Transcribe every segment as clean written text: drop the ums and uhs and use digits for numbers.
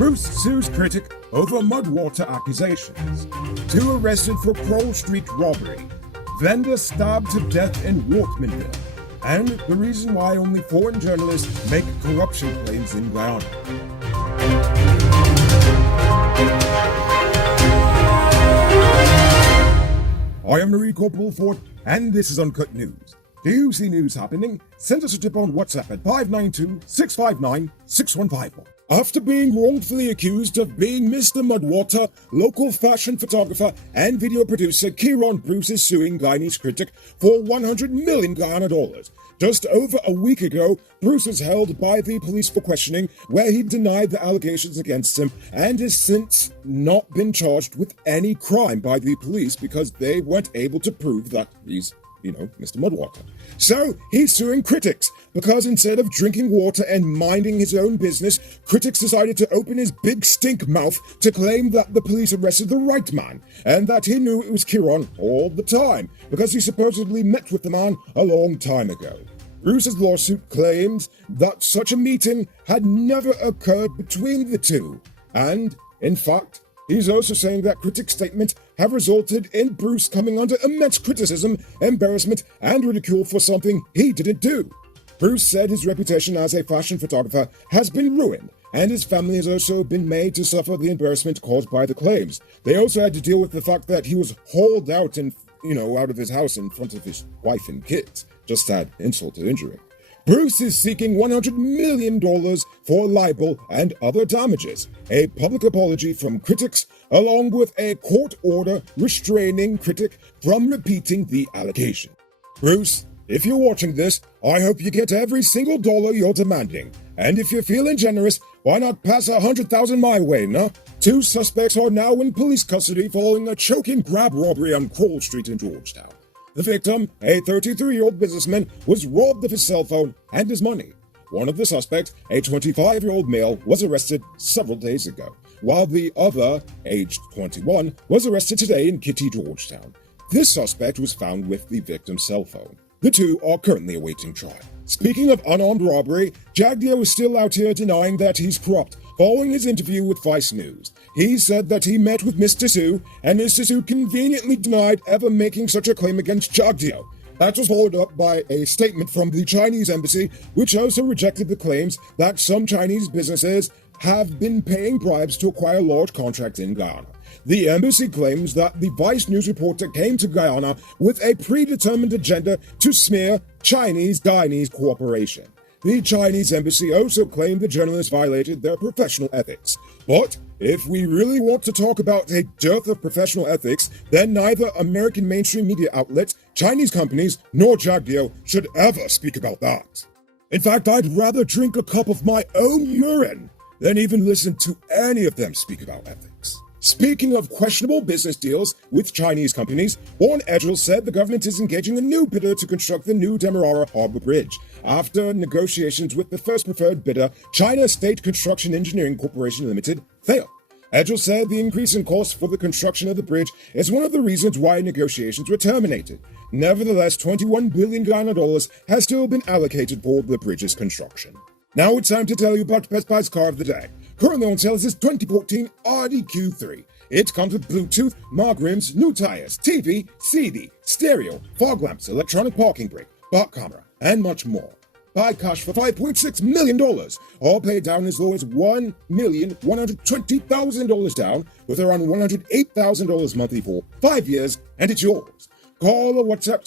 Bruce sues critic over mudwater accusations. 2 arrested for Kroll Street robbery. Vendor stabbed to death in Wortmanville. And the reason why only foreign journalists make corruption claims in Guyana. I am Marie Corporal Ford, and this is Uncut News. Do you see news happening? Send us a tip on WhatsApp at 592-659-6151. After being wrongfully accused of being Mr. Mudwater, local fashion photographer and video producer Kieron Bruce is suing Guyanese Critic for $100 million Guyana dollars. Just over a week ago, Bruce was held by the police for questioning, where he denied the allegations against him and has since not been charged with any crime by the police because they weren't able to prove that he's Mr. Mudwater. So he's suing critics because instead of drinking water and minding his own business, critics decided to open his big stink mouth to claim that the police arrested the right man and that he knew it was Kieron all the time because he supposedly met with the man a long time ago. Bruce's lawsuit claims that such a meeting had never occurred between the two, and, in fact, he's also saying that critics' statements have resulted in Bruce coming under immense criticism, embarrassment, and ridicule for something he didn't do. Bruce said his reputation as a fashion photographer has been ruined, and his family has also been made to suffer the embarrassment caused by the claims. They also had to deal with the fact that he was hauled out out of his house in front of his wife and kids. Just add insult to injury. Bruce is seeking $100 million for libel and other damages, a public apology from critics, along with a court order restraining critic from repeating the allegation. Bruce, if you're watching this, I hope you get every single dollar you're demanding. And if you're feeling generous, why not pass $100,000 my way, nah? 2 suspects are now in police custody following a choke and grab robbery on Kroll Street in Georgetown. The victim, a 33-year-old businessman, was robbed of his cell phone and his money. One of the suspects, a 25-year-old male, was arrested several days ago, while the other, aged 21, was arrested today in Kitty, Georgetown. This suspect was found with the victim's cell phone. The 2 are currently awaiting trial. Speaking of unarmed robbery, Jagdeo is still out here denying that he's corrupt. Following his interview with Vice News, he said that he met with Mr. Su, and Mr. Su conveniently denied ever making such a claim against Jagdeo. That was followed up by a statement from the Chinese embassy, which also rejected the claims that some Chinese businesses have been paying bribes to acquire large contracts in Guyana. The embassy claims that the Vice News reporter came to Guyana with a predetermined agenda to smear Chinese-Guyanese cooperation. The Chinese embassy also claimed the journalist violated their professional ethics. But if we really want to talk about a dearth of professional ethics, then neither American mainstream media outlets, Chinese companies, nor Jagdeo should ever speak about that. In fact, I'd rather drink a cup of my own urine than even listen to any of them speak about ethics. Speaking of questionable business deals with Chinese companies, Warren Edgell said the government is engaging a new bidder to construct the new Demerara Harbor Bridge. After negotiations with the first preferred bidder, China State Construction Engineering Corporation Limited, failed. Edgell said the increase in cost for the construction of the bridge is one of the reasons why negotiations were terminated. Nevertheless, $21 billion has still been allocated for the bridge's construction. Now it's time to tell you about Best Buy's car of the day. Currently on sale is this 2014 Audi Q3. It comes with Bluetooth, mag rims, new tires, TV, CD, stereo, fog lamps, electronic parking brake, back camera, and much more. Buy cash for $5.6 million, or pay down as low as $1,120,000 down with around $108,000 monthly for 5 years, and it's yours. Call or WhatsApp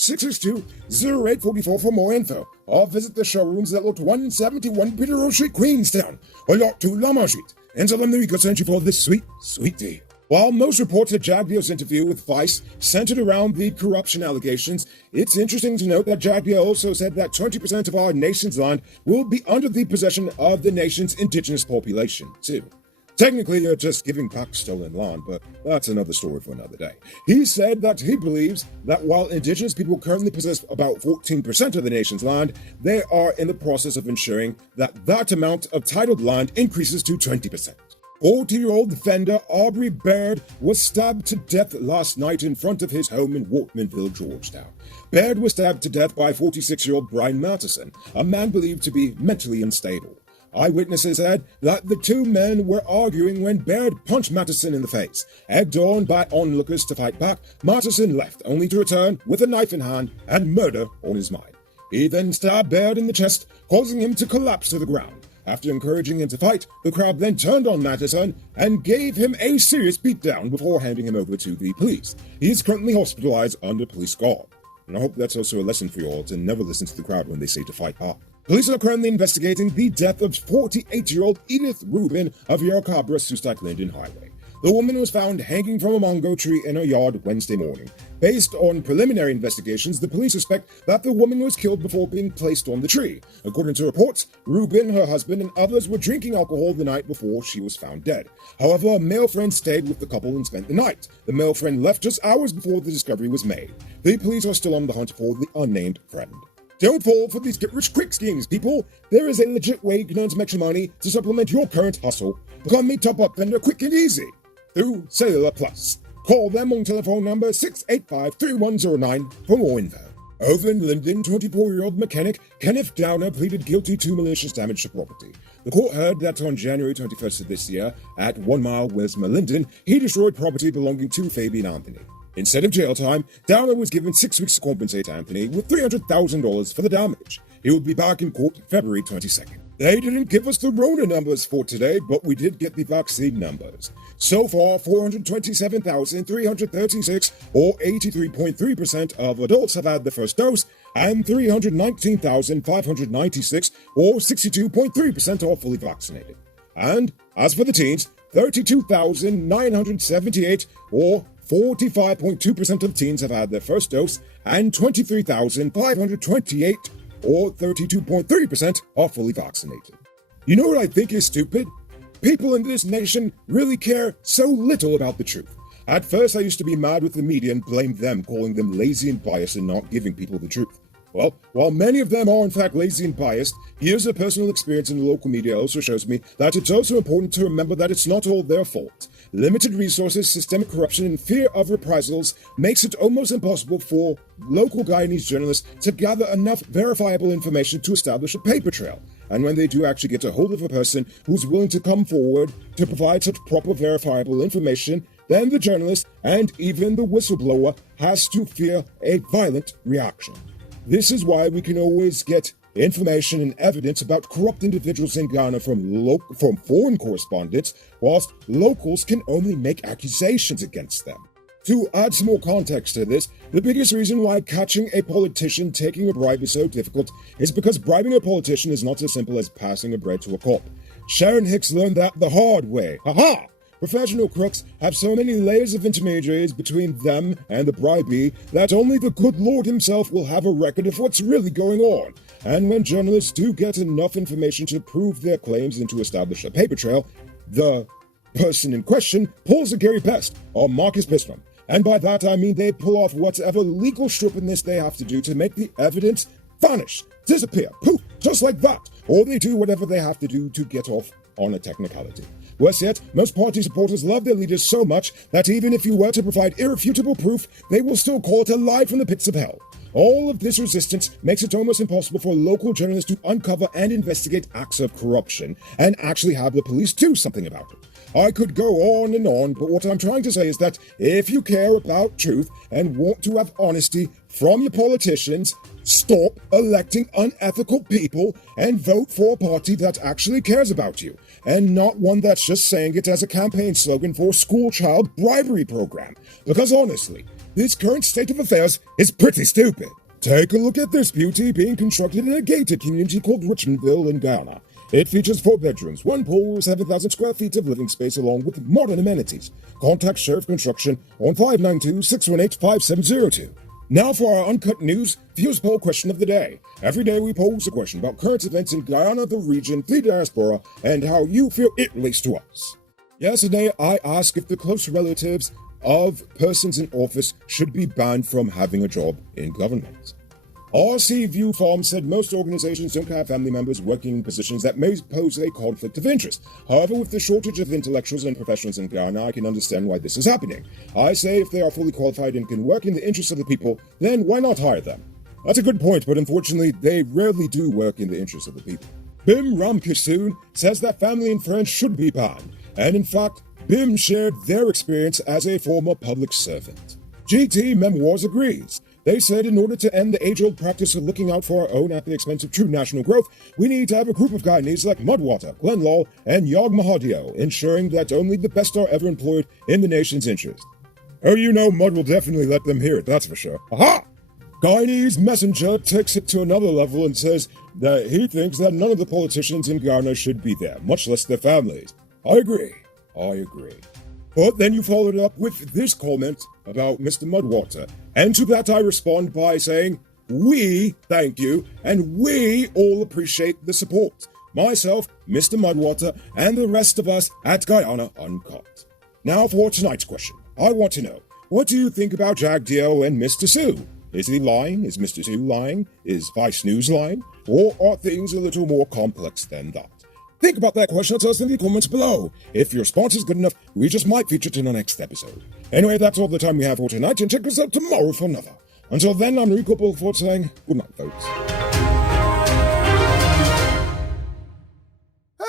662-0844 for more info, or visit the showrooms at Lot 171 Peter Street, Queenstown, or Lot 2 Lamar Street, and tell them that we could send you for this sweet, sweet deal. While most reports of Jagdeo's interview with Vice centered around the corruption allegations, it's interesting to note that Jagdeo also said that 20% of our nation's land will be under the possession of the nation's indigenous population, too. Technically, you're just giving back stolen land, but that's another story for another day. He said that he believes that while indigenous people currently possess about 14% of the nation's land, they are in the process of ensuring that that amount of titled land increases to 20%. 40-year-old vendor Aubrey Baird was stabbed to death last night in front of his home in Wortmanville, Georgetown. Baird was stabbed to death by 46-year-old Brian Matheson, a man believed to be mentally unstable. Eyewitnesses said that the two men were arguing when Baird punched Matteson in the face. Egged on by onlookers to fight back, Matteson left, only to return with a knife in hand and murder on his mind. He then stabbed Baird in the chest, causing him to collapse to the ground. After encouraging him to fight, the crowd then turned on Matteson and gave him a serious beatdown before handing him over to the police. He is currently hospitalized under police guard. And I hope that's also a lesson for you all to never listen to the crowd when they say to fight back. Police are currently investigating the death of 48-year-old Edith Rubin of Yarracabra, Sustak Linden Highway. The woman was found hanging from a mango tree in her yard Wednesday morning. Based on preliminary investigations, the police suspect that the woman was killed before being placed on the tree. According to reports, Rubin, her husband, and others were drinking alcohol the night before she was found dead. However, a male friend stayed with the couple and spent the night. The male friend left just hours before the discovery was made. The police are still on the hunt for the unnamed friend. Don't fall for these get-rich-quick schemes, people. There is a legit way you can earn some extra money to supplement your current hustle. Become a top-up vendor quick and easy through Cellular Plus. Call them on telephone number 685-3109 for more info. Over in Linden, 24-year-old mechanic Kenneth Downer pleaded guilty to malicious damage to property. The court heard that on January 21st of this year, at 1 mile west of Linden, he destroyed property belonging to Fabian Anthony. Instead of jail time, Downer was given 6 weeks to compensate Anthony with $300,000 for the damage. He will be back in court February 22nd. They didn't give us the Rona numbers for today, but we did get the vaccine numbers. So far, 427,336, or 83.3% of adults have had the first dose, and 319,596, or 62.3% are fully vaccinated. And as for the teens, 32,978, or 45.2% of teens have had their first dose, and 23,528, or 32.3%, are fully vaccinated. You know what I think is stupid? People in this nation really care so little about the truth. At first, I used to be mad with the media and blamed them, calling them lazy and biased and not giving people the truth. Well, while many of them are in fact lazy and biased, years of personal experience in the local media also shows me that it's also important to remember that it's not all their fault. Limited resources, systemic corruption, and fear of reprisals makes it almost impossible for local Guyanese journalists to gather enough verifiable information to establish a paper trail. And when they do actually get a hold of a person who's willing to come forward to provide such proper verifiable information, then the journalist and even the whistleblower has to fear a violent reaction. This is why we can always get information and evidence about corrupt individuals in Ghana from foreign correspondents, whilst locals can only make accusations against them. To add some more context to this, the biggest reason why catching a politician taking a bribe is so difficult is because bribing a politician is not as simple as passing a bread to a cop. Sharon Hicks learned that the hard way. Ha-ha! Professional crooks have so many layers of intermediaries between them and the bribee that only the good Lord himself will have a record of what's really going on. And when journalists do get enough information to prove their claims and to establish a paper trail, the person in question pulls a Gary Best or Marcus Bismarck. And by that I mean they pull off whatever legal strippiness they have to do to make the evidence vanish, disappear, poof, just like that. Or they do whatever they have to do to get off on a technicality. Worse yet, most party supporters love their leaders so much that even if you were to provide irrefutable proof, they will still call it a lie from the pits of hell. All of this resistance makes it almost impossible for local journalists to uncover and investigate acts of corruption and actually have the police do something about it. I could go on and on, but what I'm trying to say is that if you care about truth and want to have honesty from your politicians, stop electing unethical people and vote for a party that actually cares about you, and not one that's just saying it as a campaign slogan for a school child bribery program. Because honestly, this current state of affairs is pretty stupid. Take a look at this beauty being constructed in a gated community called Wortmanville in Guyana. It features 4 bedrooms, 1 pool, 7,000 square feet of living space along with modern amenities. Contact Sheriff Construction on 592-618-5702. Now for our Uncut News Views Poll question of the day. Every day we pose a question about current events in Guyana, the region, the diaspora, and how you feel it relates to us. Yesterday I asked if the close relatives of persons in office should be banned from having a job in government. RC View Farm said most organizations don't have family members working in positions that may pose a conflict of interest. However, with the shortage of intellectuals and professionals in Guyana, I can understand why this is happening. I say if they are fully qualified and can work in the interests of the people, then why not hire them? That's a good point, but unfortunately, they rarely do work in the interests of the people. Bim Ramkissoon says that family and friends should be banned, and in fact, Bim shared their experience as a former public servant. GT Memoirs agrees. They said in order to end the age-old practice of looking out for our own at the expense of true national growth, we need to have a group of Guyanese like Mudwater, Glenn Law, and Yog Mahadio, ensuring that only the best are ever employed in the nation's interest. Oh, you know Mud will definitely let them hear it, that's for sure. Aha! Guyanese Messenger takes it to another level and says that he thinks that none of the politicians in Guyana should be there, much less their families. I agree. But then you followed it up with this comment about Mr. Mudwater, and to that I respond by saying, we thank you, and we all appreciate the support. Myself, Mr. Mudwater, and the rest of us at Guyana Uncut. Now for tonight's question. I want to know, what do you think about Jagdeo and Mr. Sue? Is he lying? Is Mr. Sue lying? Is Vice News lying? Or are things a little more complex than that? Think about that question and tell us in the comments below. If your response is good enough, we just might feature it in our next episode. Anyway, that's all the time we have for tonight, and check us out tomorrow for another. Until then, I'm Rico Bullford saying good night, folks.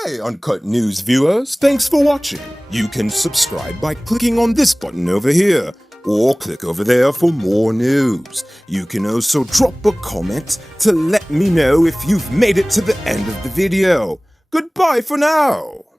Hey, Uncut News viewers, thanks for watching. You can subscribe by clicking on this button over here, or click over there for more news. You can also drop a comment to let me know if you've made it to the end of the video. Goodbye for now.